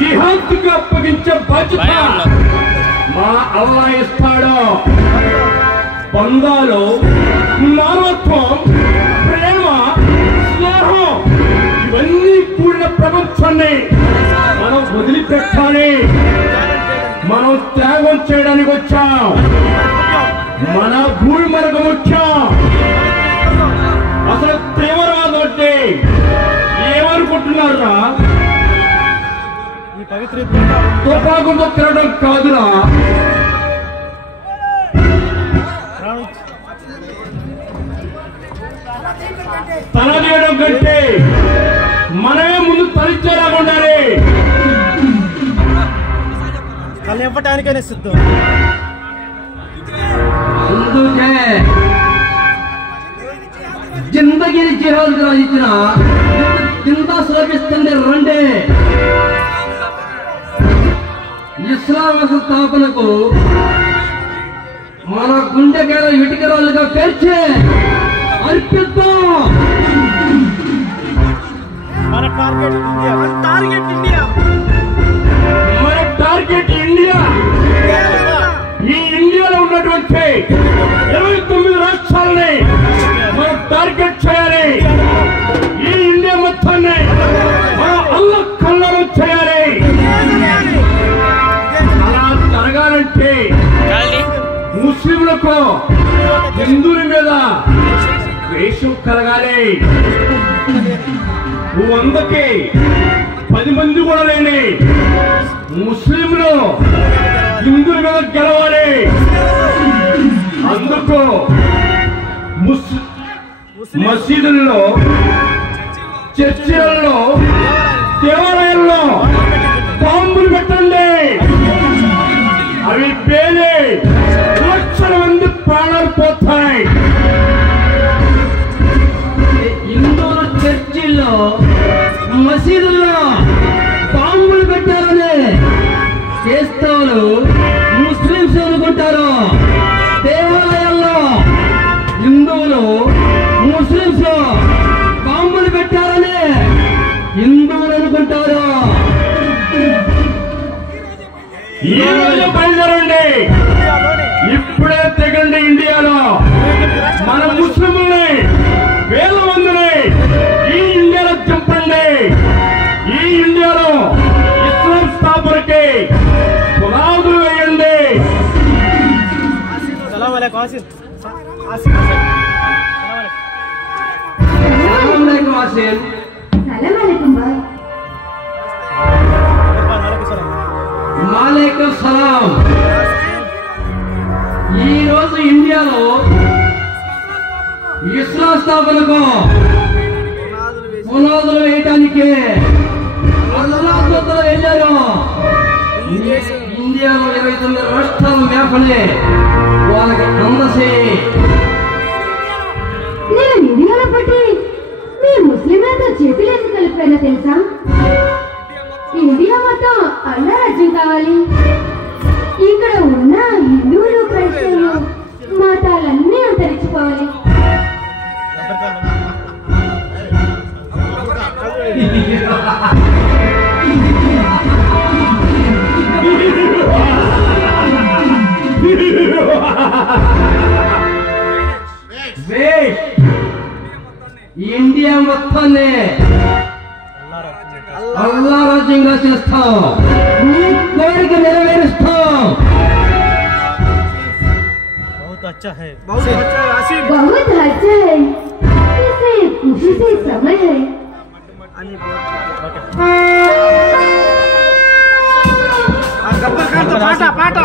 జిహాద్ కు అప్పగించే బాధ్యత మా అల్లా ఇస్తాడు. బంధాలు, మానవత్వం, ప్రేమ, స్నేహం ఇవన్నీ కూడిన ప్రపంచాన్ని మనం వదిలిపెట్టాలి. మనం త్యాగం చేయడానికి వచ్చాం. మన భూమి మనకు ముఖ్యం. అసలు తీవ్రవాదం అంటే ఏమనుకుంటున్నారా? తుపాకుతో తిరగడం కాదురా. తల చేయడం కంటే మనమే ముందు తలిచేలాగా ఉండాలి. కళ్ళు ఇవ్వటానికైనా సిద్ధం. అందుకే జిందగీని జిహాద్ రాయించిన జిందా శ్రమిస్తుంది. రండి, ఇస్లాం స్థాపనకు మన గుండెకేళ ఇటుకరాలుగా పేర్చి అర్పిద్దాం. మన టార్గెట్ ఇండియా. మన టార్గెట్ ఇండియా. మన టార్గెట్ ఇండియా. ఈ ఇండియాలో ఉన్నటువంటి 29 రాష్ట్రాలని మనం టార్గెట్ చేయాలి. ఈ ఇండియా మొత్తాన్ని మన అల్లా కళ్ళలో చేయాలి. అలా జరగాలంటే ముస్లింలకు హిందువుల మీద ద్వేషం కలగాలి. 100కి 10 మంది కూడా లేని ముస్లింలు హిందువుల మీద గెలవాలి. అందుకు మసీదుల్లో, చర్చిలలో, దేవాలయాల్లో బాంబులు పెట్టండి. అవి పేలి లక్షల మంది ప్రాణాలు పోతాయి. హిందువుల చర్చిల్లో, మసీదుల్లో బాంబులు పెట్టారని క్రైస్తవులు, ముస్లింస్ అనుకుంటారు. దేవాలయాల్లో హిందువులు, ముస్లింస్ బాంబులు పెట్టారని హిందువులు అనుకుంటారు. ఈ రోజు బయలుదేరండి. ఇప్పుడే తెగండి. ఇండియాలో మన ముస్లింలని, వేల మందిని ఈ ఇండియాలో చంపండి. ఈ ఇండియాలో ఇస్లాం స్థాపనకి పునాదులు వేయండి. సలాం అలైకుం ఆసిన్. వాలేకుం సలాం. ఈ రోజు ఇండియాలో ఇస్లాం స్థాపనకు పునాదులు వేయటానికి అల్లా దూతలు వెళ్ళారు. ఇండియాలో 29 రాష్ట్రాలు మేపలే వాళ్ళకి అందసే. నేను ఇండియాలో పుట్టి మీ ముస్లింలతో చేతులు ఎందుకు కలిపానో తెలుసా? ఇండియా మొత్తం అల్లా రాజ్యం కావాలి. ఇక్కడ ఉన్న హిందువులు, క్రైస్తవులు మతాలన్నీ అంతరించిపోవాలి. ఇండియా మొత్తాన్ని అల్లా రాజ్యంగా చేస్తాం. నీ కోరిక నెరవేరుస్తాం. बहुत अच्छा है. बहुत अच्छा है. इसे खुशी से समय है. गब्बर खान तो पाटा